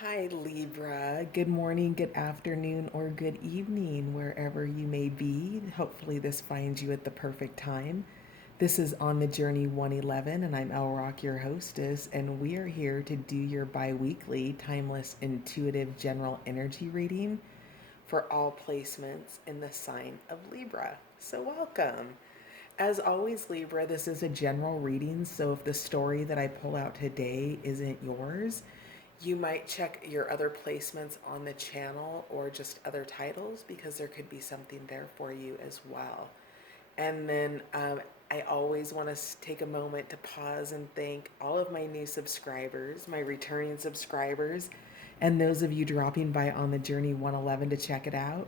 Hi, Libra. Good morning, good afternoon, or good evening, wherever you may be. Hopefully, this finds you at the perfect time. This is On the Journey 111, and I'm El Rock, your hostess, and we are here to do your bi weekly, timeless, intuitive general energy reading for all placements in the sign of Libra. So, welcome. As always, Libra, this is a general reading, so if the story that I pull out today isn't yours, you might check your other placements on the channel or just other titles because there could be something there for you as well. And then I always want to take a moment to pause and thank all of my new subscribers, my returning subscribers, and those of you dropping by on the Journey 111 to check it out.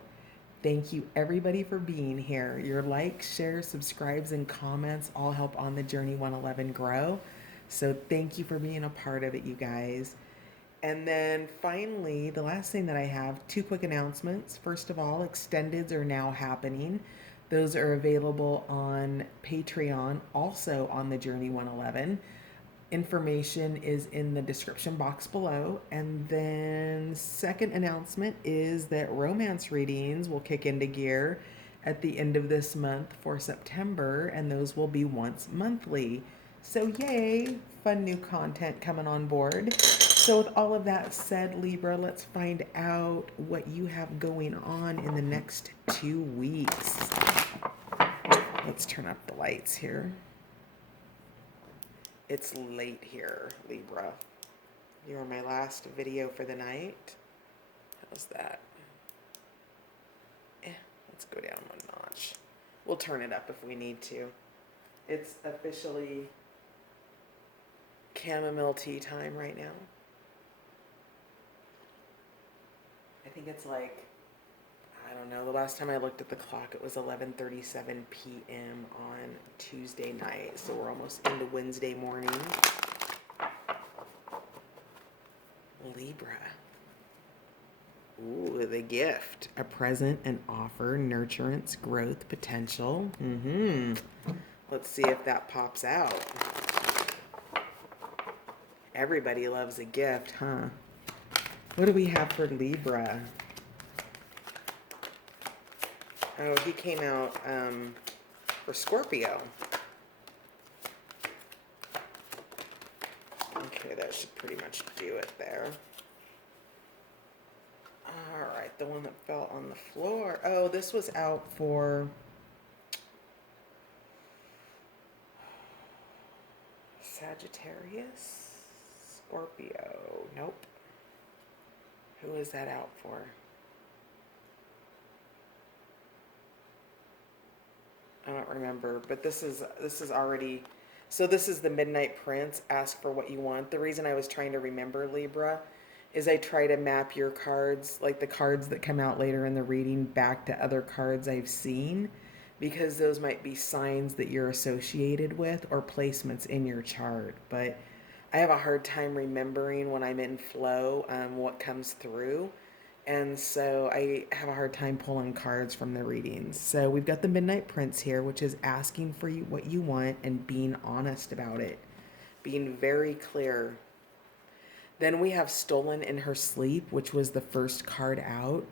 Thank you, everybody, for being here. Your likes, shares, subscribes, and comments all help On the Journey 111 grow. So thank you for being a part of it, you guys. And then finally, the last thing that I have, two quick announcements. First of all, extendeds are now happening. Those are available on Patreon, also on the Journey 111. Information is in the description box below. And then, second announcement is that romance readings will kick into gear at the end of this month for September, and those will be once monthly. So, yay, fun new content coming on board. So, with all of that said, Libra, let's find out what you have going on in the next 2 weeks. Let's turn up the lights here. It's late here, Libra. You're my last video for the night. How's that? Let's go down one notch. We'll turn it up if we need to. It's officially chamomile tea time right now. I think it's like, I don't know, the last time I looked at the clock, it was 11:37 p.m. on Tuesday night, so we're almost into Wednesday morning. Libra. Ooh, the gift. A present, an offer, nurturance, growth, potential. Let's see if that pops out. Everybody loves a gift, huh? What do we have for Libra? Oh, he came out for Scorpio. Okay, that should pretty much do it there. All right, the one that fell on the floor. Oh, this was out for Sagittarius? Scorpio. Nope. Who is that out for? I don't remember, but this is already, so this is the Midnight Prince, ask for what you want. The reason I was trying to remember, Libra, is I try to map your cards, like the cards that come out later in the reading, back to other cards I've seen, because those might be signs that you're associated with or placements in your chart. But I have a hard time remembering when I'm in flow what comes through. And so I have a hard time pulling cards from the readings. So we've got the Midnight Prince here, which is asking for you what you want and being honest about it, being very clear. Then we have Stolen in Her Sleep, which was the first card out.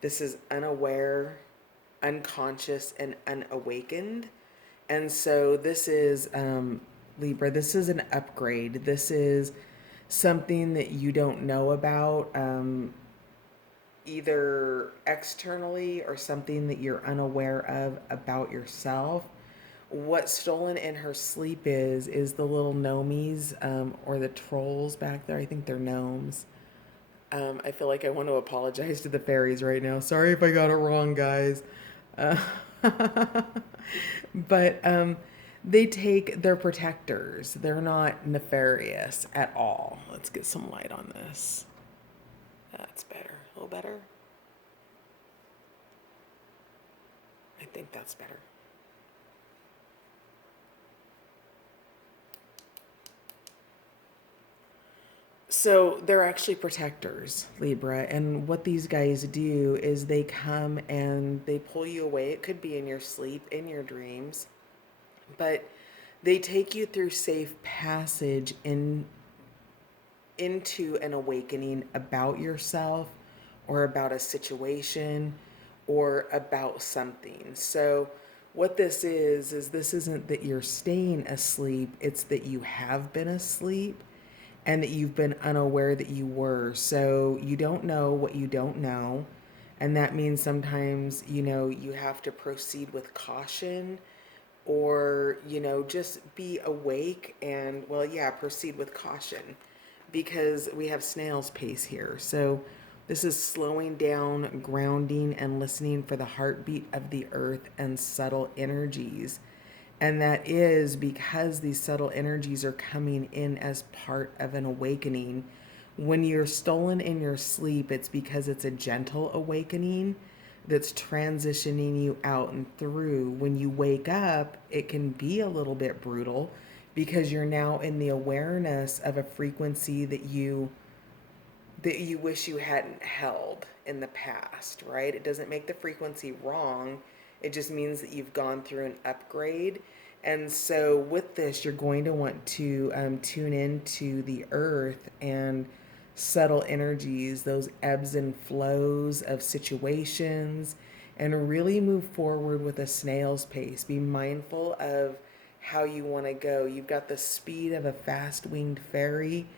This is unaware, unconscious, and unawakened. And so this is, Libra, this is an upgrade. This is something that you don't know about, either externally or something that you're unaware of about yourself. What Stolen in Her Sleep is the little gnomies, or the trolls back there. I think they're gnomes. I feel like I want to apologize to the fairies right now. Sorry if I got it wrong, guys. Uh, but they take their protectors. They're not nefarious at all. Let's get some light on this. That's better. A little better. I think that's better. So they're actually protectors, Libra. And what these guys do is they come and they pull you away. It could be in your sleep, in your dreams, but they take you through safe passage in into an awakening about yourself or about a situation or about something. So what this is this isn't that you're staying asleep, it's that you have been asleep and that you've been unaware that you were. So you don't know what you don't know. And that means sometimes, you have to proceed with caution or, just be awake and, well, yeah, proceed with caution because we have snail's pace here. So this is slowing down, grounding, and listening for the heartbeat of the earth and subtle energies. And that is because these subtle energies are coming in as part of an awakening. When you're stolen in your sleep, it's because it's a gentle awakening that's transitioning you out and through. When you wake up, it can be a little bit brutal because you're now in the awareness of a frequency that you wish you hadn't held in the past, right? It doesn't make the frequency wrong. It just means that you've gone through an upgrade. And so, with this, you're going to want to tune into the earth and subtle energies, those ebbs and flows of situations, and really move forward with a snail's pace. Be mindful of how you want to go. You've got the speed of a fast winged fairy,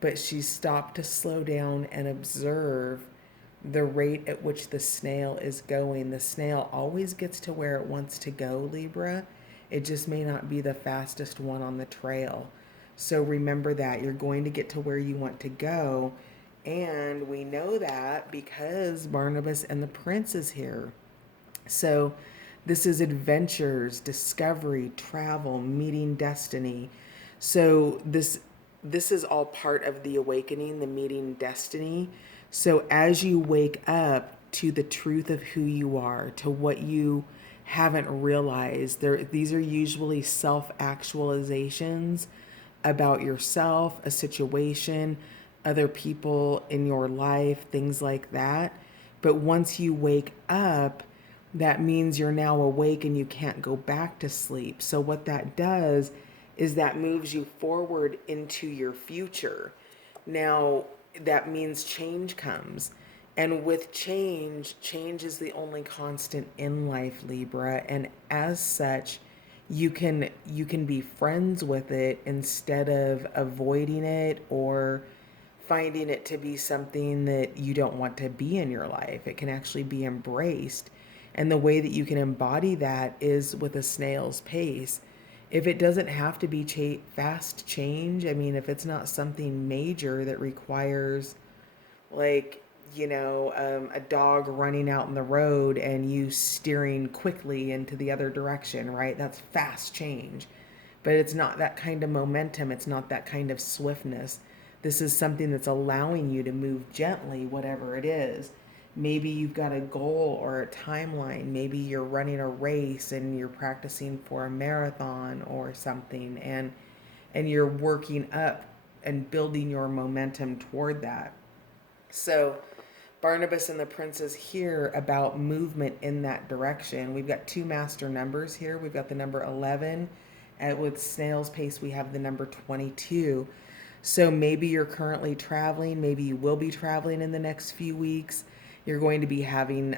but she stopped to slow down and observe the rate at which the snail is going. The snail always gets to where it wants to go, Libra. It just may not be the fastest one on the trail. So remember that you're going to get to where you want to go. And we know that because Barnabas and the Prince is here. So this is adventures, discovery, travel, meeting destiny. So this is all part of the awakening, the meeting destiny. So as you wake up to the truth of who you are, to what you haven't realized, these are usually self-actualizations about yourself, a situation, other people in your life, things like that. But once you wake up, that means you're now awake and you can't go back to sleep. So what that does is that moves you forward into your future. Now, that means change comes. And with change is the only constant in life, Libra. And as such, you can be friends with it instead of avoiding it or finding it to be something that you don't want to be in your life. It can actually be embraced. And the way that you can embody that is with a snail's pace. If it doesn't have to be fast change, I mean, if it's not something major that requires, like, a dog running out in the road and you steering quickly into the other direction, right? That's fast change. But it's not that kind of momentum, it's not that kind of swiftness. This is something that's allowing you to move gently, whatever it is. Maybe you've got a goal or a timeline. Maybe you're running a race and you're practicing for a marathon or something, and you're working up and building your momentum toward that. So Barnabas and the Prince is here about movement in that direction. We've got two master numbers here. We've got the number 11, and with snail's pace, we have the number 22. So maybe you're currently traveling. Maybe you will be traveling in the next few weeks. You're going to be having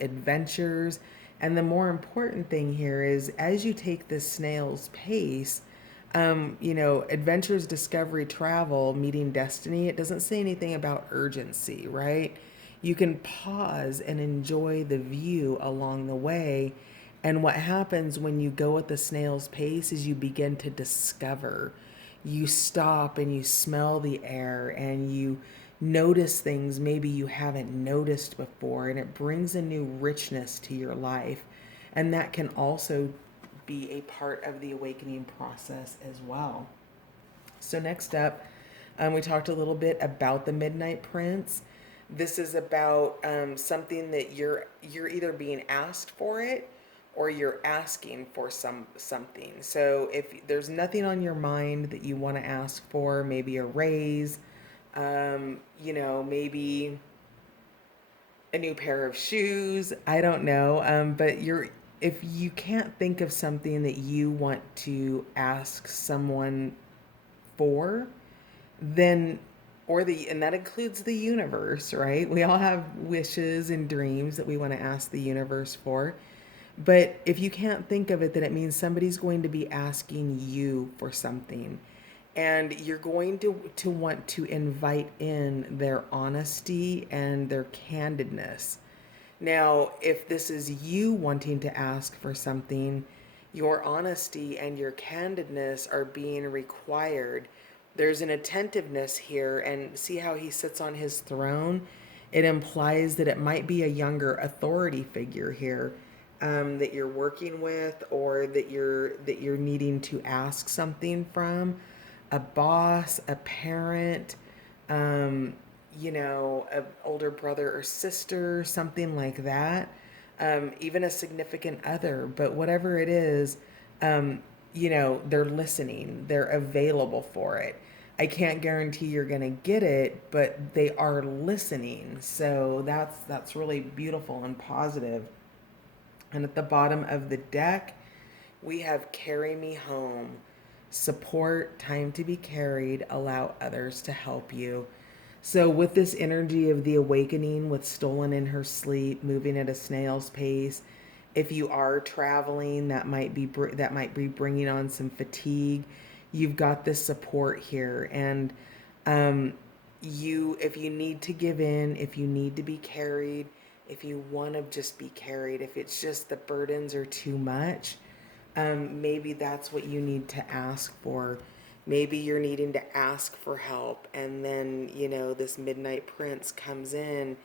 adventures. And the more important thing here is as you take this snail's pace, adventures, discovery, travel, meeting destiny, it doesn't say anything about urgency, right? You can pause and enjoy the view along the way. And what happens when you go at the snail's pace is you begin to discover. You stop and you smell the air and you notice things maybe you haven't noticed before, and it brings a new richness to your life. And that can also be a part of the awakening process as well. So next up, we talked a little bit about the Midnight Prince. This is about something that you're either being asked for it or you're asking for something. So if there's nothing on your mind that you want to ask for, maybe a raise, maybe a new pair of shoes, I don't know. But if you can't think of something that you want to ask someone for, then and that includes the universe, right? We all have wishes and dreams that we want to ask the universe for. But if you can't think of it, then it means somebody's going to be asking you for something. And you're going to want to invite in their honesty and their candidness. Now, if this is you wanting to ask for something, your honesty and your candidness are being required. There's an attentiveness here, and see how he sits on his throne? It implies that it might be a younger authority figure here, that you're working with, or that you're needing to ask something from, a boss, a parent, um, an older brother or sister, something like that, even a significant other. But whatever it is, um, they're listening, they're available for it. I can't guarantee you're going to get it, but they are listening. So that's really beautiful and positive. And at the bottom of the deck, we have carry me home. Support, time to be carried, allow others to help you. So, with this energy of the awakening, with stolen in her sleep, moving at a snail's pace, if you are traveling, that might be bringing on some fatigue. You've got this support here, and um, if you need to give in, if you need to be carried, if you want to just be carried, if it's just the burdens are too much, maybe that's what you need to ask for. Maybe you're needing to ask for help, and then, this Midnight Prince comes in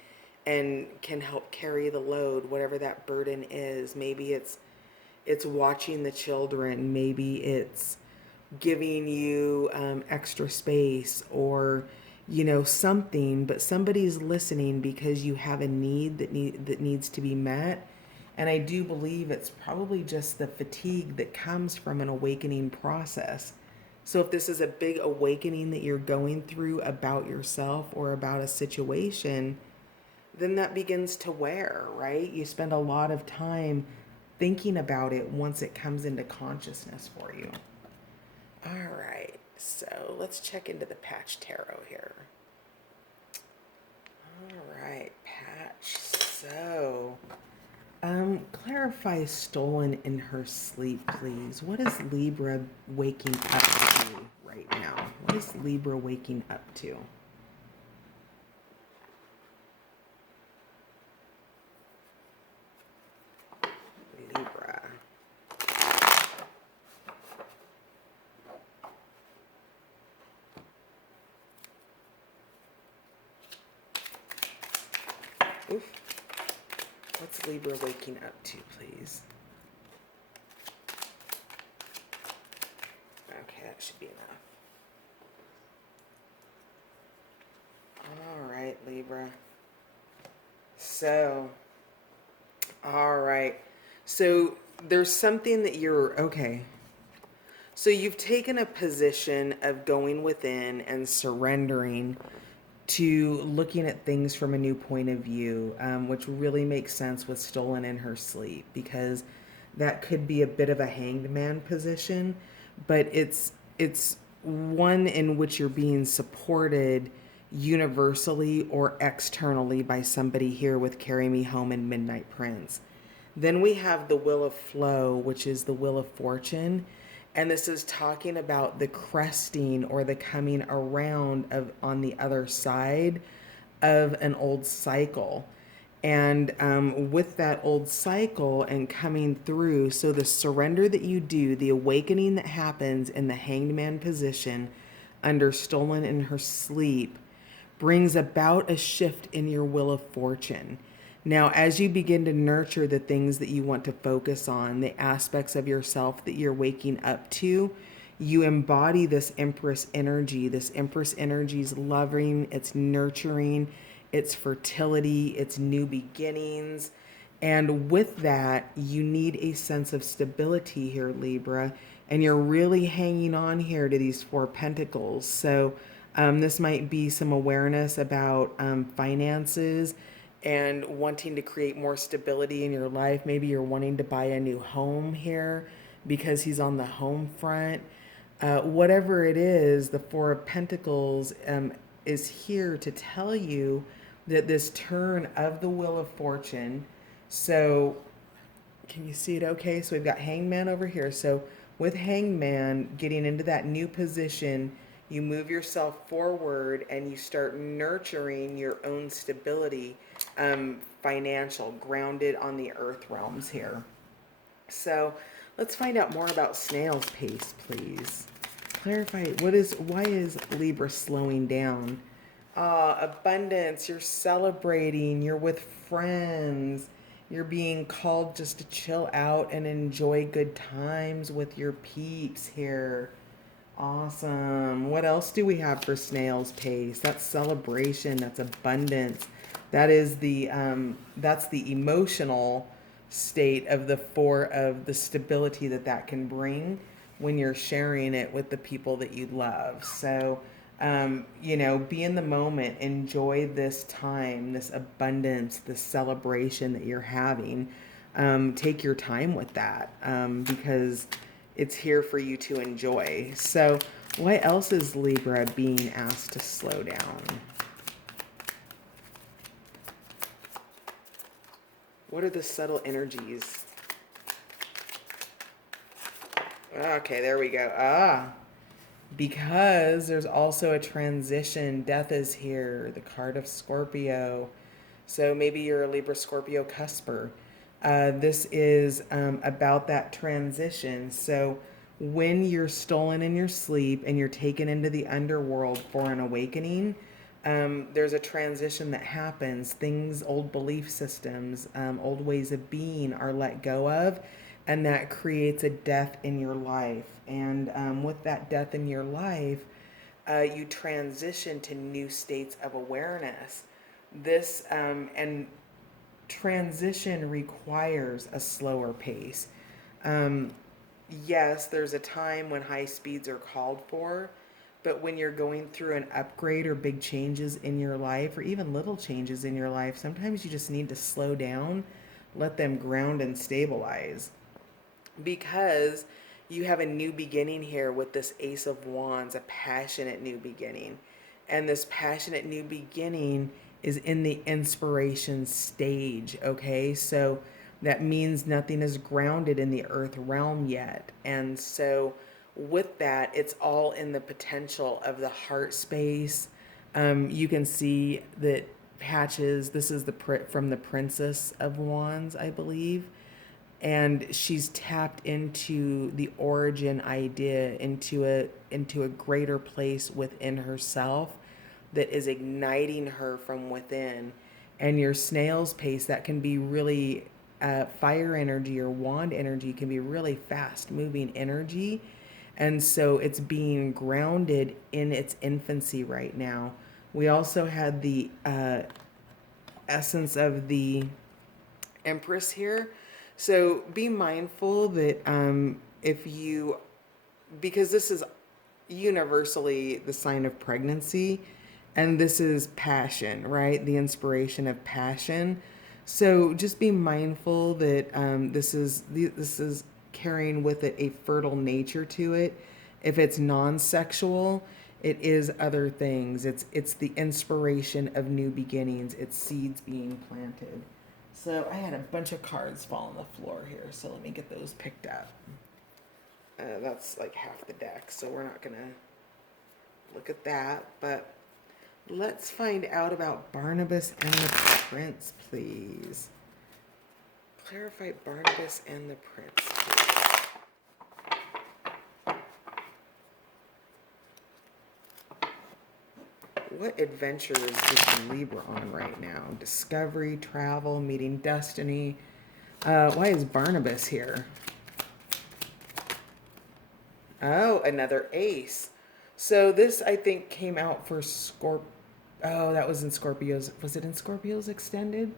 and can help carry the load, whatever that burden is. Maybe it's watching the children. Maybe it's giving you extra space, or something. But somebody's listening because you have a need that needs to be met. And I do believe it's probably just the fatigue that comes from an awakening process. So if this is a big awakening that you're going through about yourself or about a situation, then that begins to wear, right? You spend a lot of time thinking about it once it comes into consciousness for you. All right, so let's check into the Patch Tarot here. All right, Patch. So, clarify stolen in her sleep, please. What is Libra waking up to right now? What is Libra waking up to? Libra. Oof. What's Libra waking up to, please? Okay, that should be enough. All right, Libra. So, all right. So there's something that okay. So you've taken a position of going within and surrendering to looking at things from a new point of view, which really makes sense with stolen in her sleep, because that could be a bit of a hanged man position, but it's one in which you're being supported universally or externally by somebody here with Carry Me Home and Midnight Prince. Then we have the Wheel of Flow, which is the Wheel of Fortune. And this is talking about the cresting or the coming around of on the other side of an old cycle. And with that old cycle and coming through, so the surrender that you do, the awakening that happens in the hanged man position under stolen in her sleep, brings about a shift in your Wheel of Fortune. Now, as you begin to nurture the things that you want to focus on, the aspects of yourself that you're waking up to, you embody this Empress energy. This Empress energy is loving, it's nurturing, it's fertility, it's new beginnings. And with that, you need a sense of stability here, Libra. And you're really hanging on here to these Four Pentacles. So this might be some awareness about finances and wanting to create more stability in your life. Maybe you're wanting to buy a new home here because he's on the home front. Whatever it is, the Four of Pentacles is here to tell you that this turn of the Wheel of Fortune, so can you see it okay? So we've got Hangman over here. So with Hangman getting into that new position, you move yourself forward and you start nurturing your own stability, financial, grounded on the earth realms here. So let's find out more about snail's pace, please. Clarify why is Libra slowing down? Abundance, you're celebrating, you're with friends, you're being called just to chill out and enjoy good times with your peeps here. Awesome. What else do we have for snail's pace? That's celebration, that's abundance. That is that's the emotional state of the four of the stability that can bring when you're sharing it with the people that you love. So, be in the moment, enjoy this time, this abundance, this celebration that you're having. Take your time with that, because it's here for you to enjoy. So, what else is Libra being asked to slow down? What are the subtle energies? Okay, there we go. Because there's also a transition. Death is here, the card of Scorpio. So maybe you're a Libra Scorpio cusper. This is about that transition. So when you're stolen in your sleep and you're taken into the underworld for an awakening, there's a transition that happens. Things, old belief systems, old ways of being are let go of, and that creates a death in your life. And with that death in your life, you transition to new states of awareness. This and transition requires a slower pace. Yes, there's a time when high speeds are called for, but when you're going through an upgrade or big changes in your life, or even little changes in your life, sometimes you just need to slow down, let them ground and stabilize. Because you have a new beginning here with this Ace of Wands, a passionate new beginning. And this passionate new beginning is in the inspiration stage, okay? So that means nothing is grounded in the earth realm yet. And so with that, it's all in the potential of the heart space. You can see that Patches, this is from the Princess of Wands, I believe. And she's tapped into the origin idea, into a greater place within herself that is igniting her from within. And your snail's pace, that can be really fire energy, or wand energy can be really fast moving energy. And so it's being grounded in its infancy right now. We also had the essence of the Empress here. So be mindful that because this is universally the sign of pregnancy, and this is passion, right? The inspiration of passion. So just be mindful that this is carrying with it a fertile nature to it. If it's non-sexual, it is other things. It's the inspiration of new beginnings. It's seeds being planted. So I had a bunch of cards fall on the floor here, so let me get those picked up. That's like half the deck, so we're not gonna look at that, but let's find out about Barnabas and the Prince, please. Clarify Barnabas and the Prince, please. What adventures is Libra on right now? Discovery, travel, meeting destiny. Why is Barnabas here? Oh, another ace. So this, I think, came out for Oh, that was in Scorpio's. Was it in Scorpio's extended?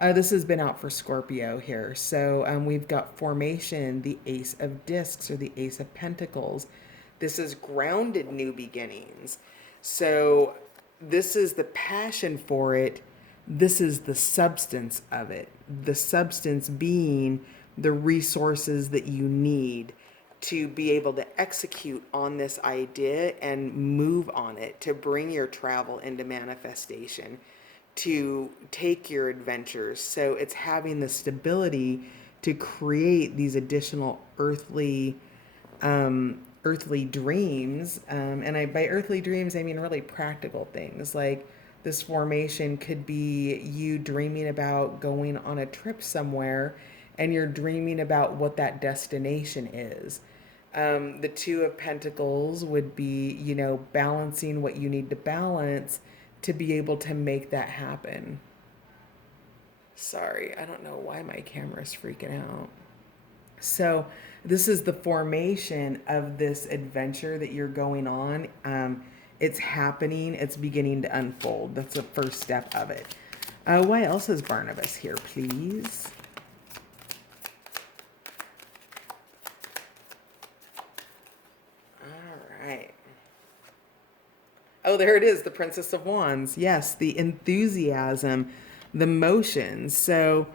This has been out for Scorpio here. So we've got formation, the Ace of Discs, or the Ace of Pentacles. This is grounded new beginnings. So this is the passion for it. This is the substance of it. The substance being the resources that you need to be able to execute on this idea and move on it, to bring your travel into manifestation, to take your adventures. So it's having the stability to create these additional earthly dreams. By earthly dreams, I mean really practical things. Like this formation could be you dreaming about going on a trip somewhere, and you're dreaming about what that destination is. The Two of Pentacles would be, balancing what you need to balance to be able to make that happen. Sorry, I don't know why my camera's freaking out. So, this is the formation of this adventure that you're going on. It's happening, it's beginning to unfold. That's the first step of it. Why else is Barnabas here, please? All right. Oh, there it is, the Princess of Wands. Yes, the enthusiasm, the motion. So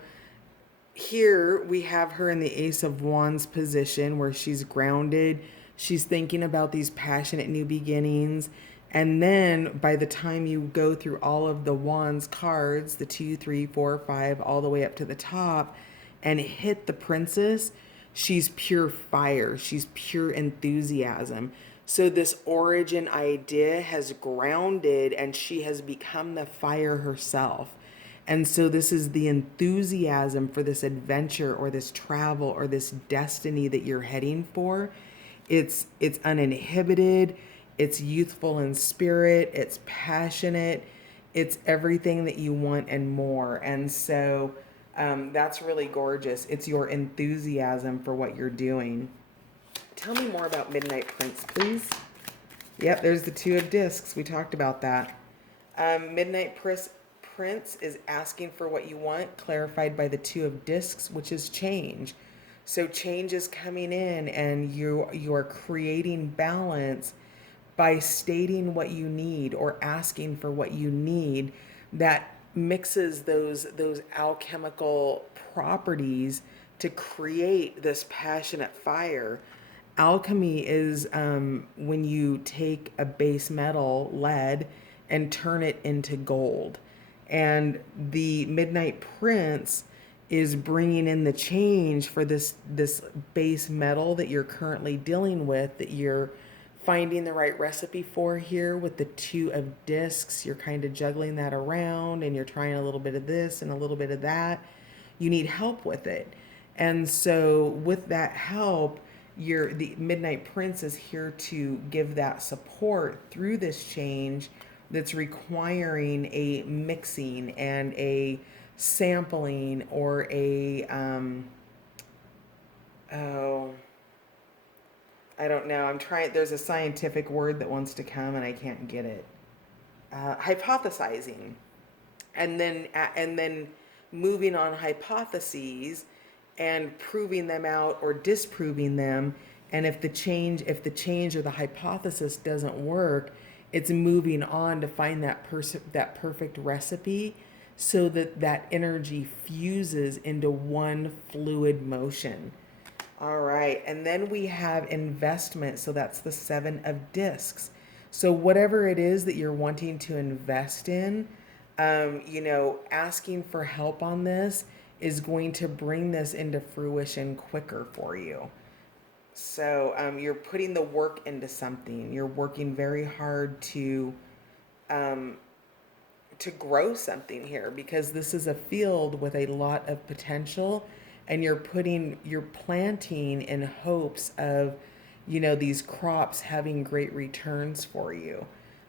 here we have her in the Ace of Wands position where she's grounded. She's thinking about these passionate new beginnings. And then by the time you go through all of the Wands cards, the 2, 3, 4, 5, all the way up to the top, and hit the Princess, she's pure fire. She's pure enthusiasm. So this origin idea has grounded and she has become the fire herself. And so this is the enthusiasm for this adventure or this travel or this destiny that you're heading for. It's uninhibited, it's youthful in spirit, it's passionate, it's everything that you want and more. And so that's really gorgeous. It's your enthusiasm for what you're doing. Tell me more about Midnight Prince, please. Yep, there's the Two of Discs. We talked about that. Midnight Prince is asking for what you want, clarified by the Two of Discs, which is change. So change is coming in, and you are creating balance by stating what you need or asking for what you need. That mixes those alchemical properties to create this passionate fire. Alchemy is when you take a base metal, lead, and turn it into gold. And the Midnight Prince is bringing in the change for this base metal that you're currently dealing with, that you're finding the right recipe for here with the Two of Discs. You're kind of juggling that around and you're trying a little bit of this and a little bit of that. You need help with it. And so with that help, the Midnight Prince is here to give that support through this change that's requiring a mixing and a sampling or a I don't know. I'm trying. There's a scientific word that wants to come and I can't get it. Hypothesizing, and then moving on hypotheses and proving them out or disproving them. And if the change or the hypothesis doesn't work, it's moving on to find that perfect recipe, so that energy fuses into one fluid motion. All right, and then we have investment. So that's the Seven of Discs. So whatever it is that you're wanting to invest in, asking for help on this is going to bring this into fruition quicker for you. So you're putting the work into something. You're working very hard to grow something here, because this is a field with a lot of potential, and you're planting in hopes of, these crops having great returns for you.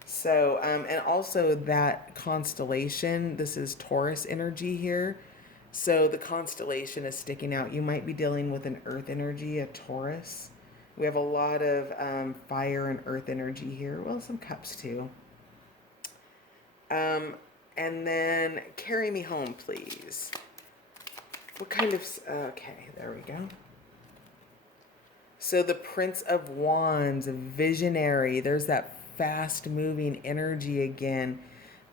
So, and also that constellation, this is Taurus energy here. So the constellation is sticking out. You might be dealing with an earth energy, a Taurus. We have a lot of fire and earth energy here. Well, some cups too. And then carry me home, please. What kind of... Okay, there we go. So the Prince of Wands, a visionary. There's that fast-moving energy again.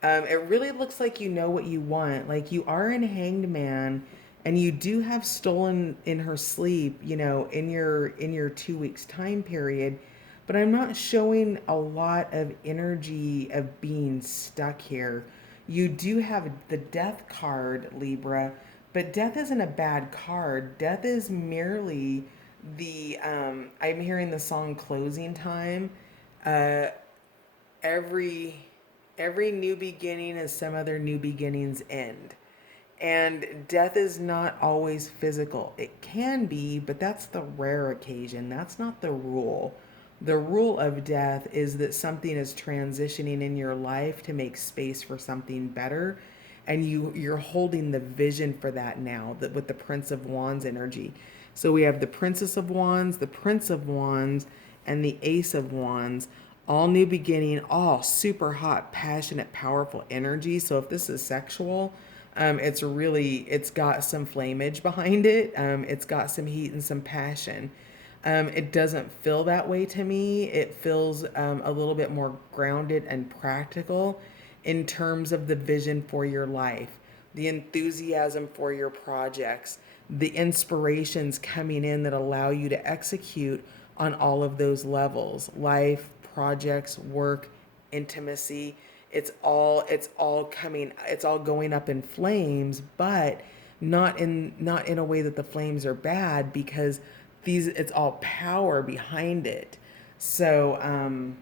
It really looks like you know what you want. Like you are in Hanged Man, And you do have stolen in her sleep, in your 2 weeks time period, but I'm not showing a lot of energy of being stuck here. You do have the death card, Libra, but death isn't a bad card. Death is merely I'm hearing the song Closing Time. Uh, every every new beginning is some other new beginning's end. And death is not always physical. It can be, but that's the rare occasion. That's not the rule. The rule of death is that something is transitioning in your life to make space for something better. And you're holding the vision for that now, that with the Prince of Wands energy. So we have the Princess of Wands, the Prince of Wands, and the Ace of Wands. All new beginning, all super hot, passionate, powerful energy. So if this is sexual, it's got some flamage behind it. It's got some heat and some passion. It doesn't feel that way to me. It feels a little bit more grounded and practical in terms of the vision for your life, the enthusiasm for your projects, the inspirations coming in that allow you to execute on all of those levels: life, projects, work, intimacy. It's all going up in flames, but not in a way that the flames are bad, because it's all power behind it. So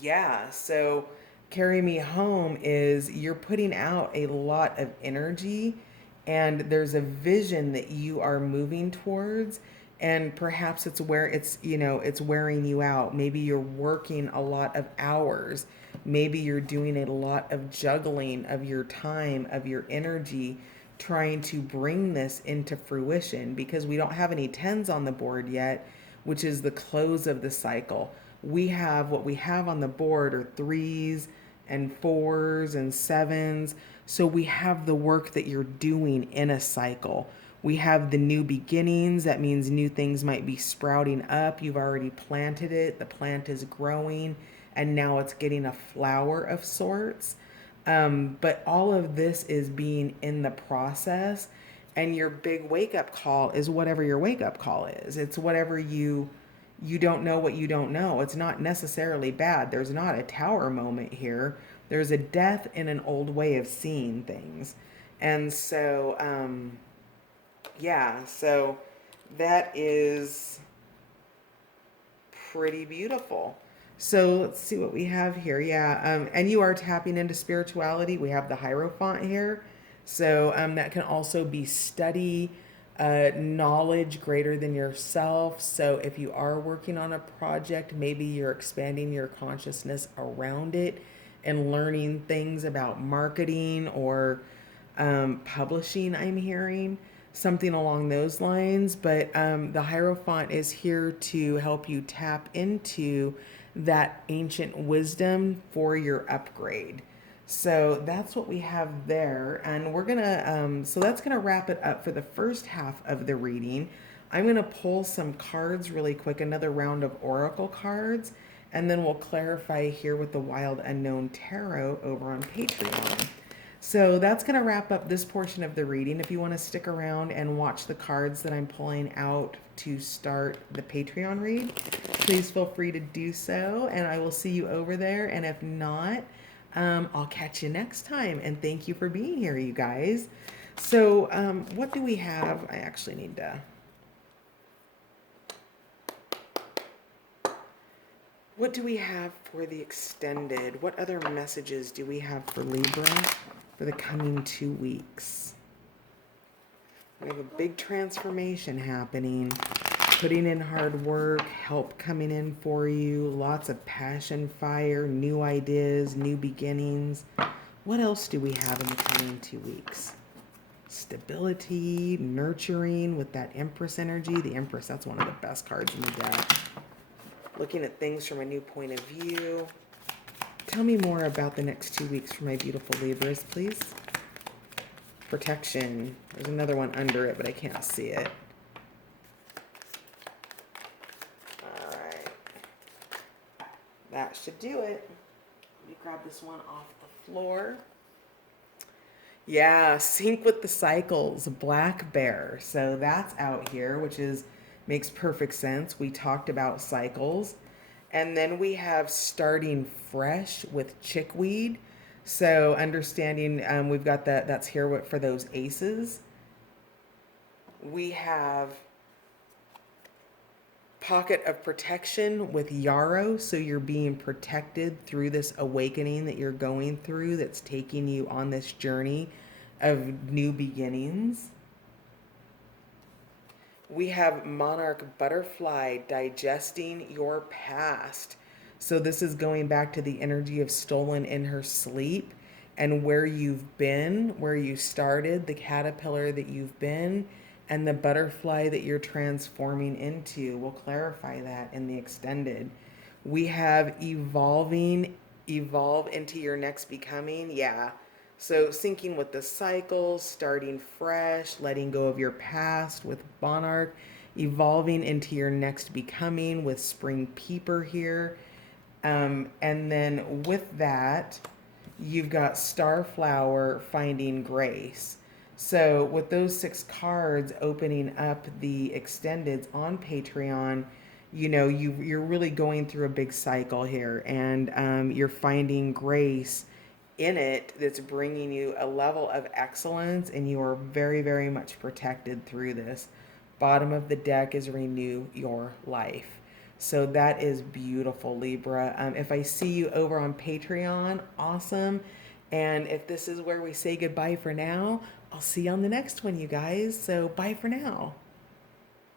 yeah, so carry me home is you're putting out a lot of energy, and there's a vision that you are moving towards, and perhaps it's wearing you out. Maybe you're working a lot of hours. Maybe you're doing a lot of juggling of your time, of your energy, trying to bring this into fruition, because we don't have any tens on the board yet, which is the close of the cycle. What we have on the board are threes and fours and sevens. So we have the work that you're doing in a cycle. We have the new beginnings. That means new things might be sprouting up. You've already planted it. The plant is growing, and now it's getting a flower of sorts. But all of this is being in the process. And your big wake up call is whatever your wake up call is. It's whatever you don't know what you don't know. It's not necessarily bad. There's not a tower moment here. There's a death in an old way of seeing things. And so, yeah, so that is pretty beautiful. So let's see what we have here. Yeah, and you are tapping into spirituality. We have the Hierophant here. So that can also be study, knowledge greater than yourself. So if you are working on a project, maybe you're expanding your consciousness around it and learning things about marketing or publishing, I'm hearing something along those lines. But the Hierophant is here to help you tap into that ancient wisdom for your upgrade. So that's what we have there. And we're going to, so that's going to wrap it up for the first half of the reading. I'm going to pull some cards really quick, another round of oracle cards, and then we'll clarify here with the Wild Unknown Tarot over on Patreon. So that's going to wrap up this portion of the reading. If you want to stick around and watch the cards that I'm pulling out to start the Patreon read, please feel free to do so, and I will see you over there. And if not, I'll catch you next time. And thank you for being here, you guys. So what do we have? I actually need to... What do we have for the extended? What other messages do we have for Libra for the coming 2 weeks? We have a big transformation happening, putting in hard work, help coming in for you, lots of passion, fire, new ideas, new beginnings. What else do we have in the coming 2 weeks? Stability, nurturing with that Empress energy. The Empress, that's one of the best cards in the deck. Looking at things from a new point of view. Tell me more about the next 2 weeks for my beautiful Libras, please. Protection. There's another one under it, but I can't see it. All right. That should do it. Let me grab this one off the floor. Yeah, sync with the cycles, black bear. So that's out here, which is makes perfect sense. We talked about cycles. And then we have starting fresh with chickweed. So understanding we've got that's here for those aces. We have pocket of protection with yarrow, so you're being protected through this awakening that you're going through that's taking you on this journey of new beginnings. We have monarch butterfly digesting your past. So this is going back to the energy of stolen in her sleep and where you've been, where you started, the caterpillar that you've been, and the butterfly that you're transforming into. We'll clarify that in the extended. We have evolve into your next becoming. Yeah. So syncing with the cycles, starting fresh, letting go of your past with Monarch, evolving into your next becoming with Spring Peeper here. And then with that, you've got Starflower finding grace. So with those 6 cards opening up the extendeds on Patreon, you're really going through a big cycle here, and you're finding grace in it that's bringing you a level of excellence, and you are very, very much protected through this. Bottom of the deck is renew your life. So that is beautiful, Libra. If I see you over on Patreon, awesome. And if this is where we say goodbye for now, I'll see you on the next one, you guys. So bye for now.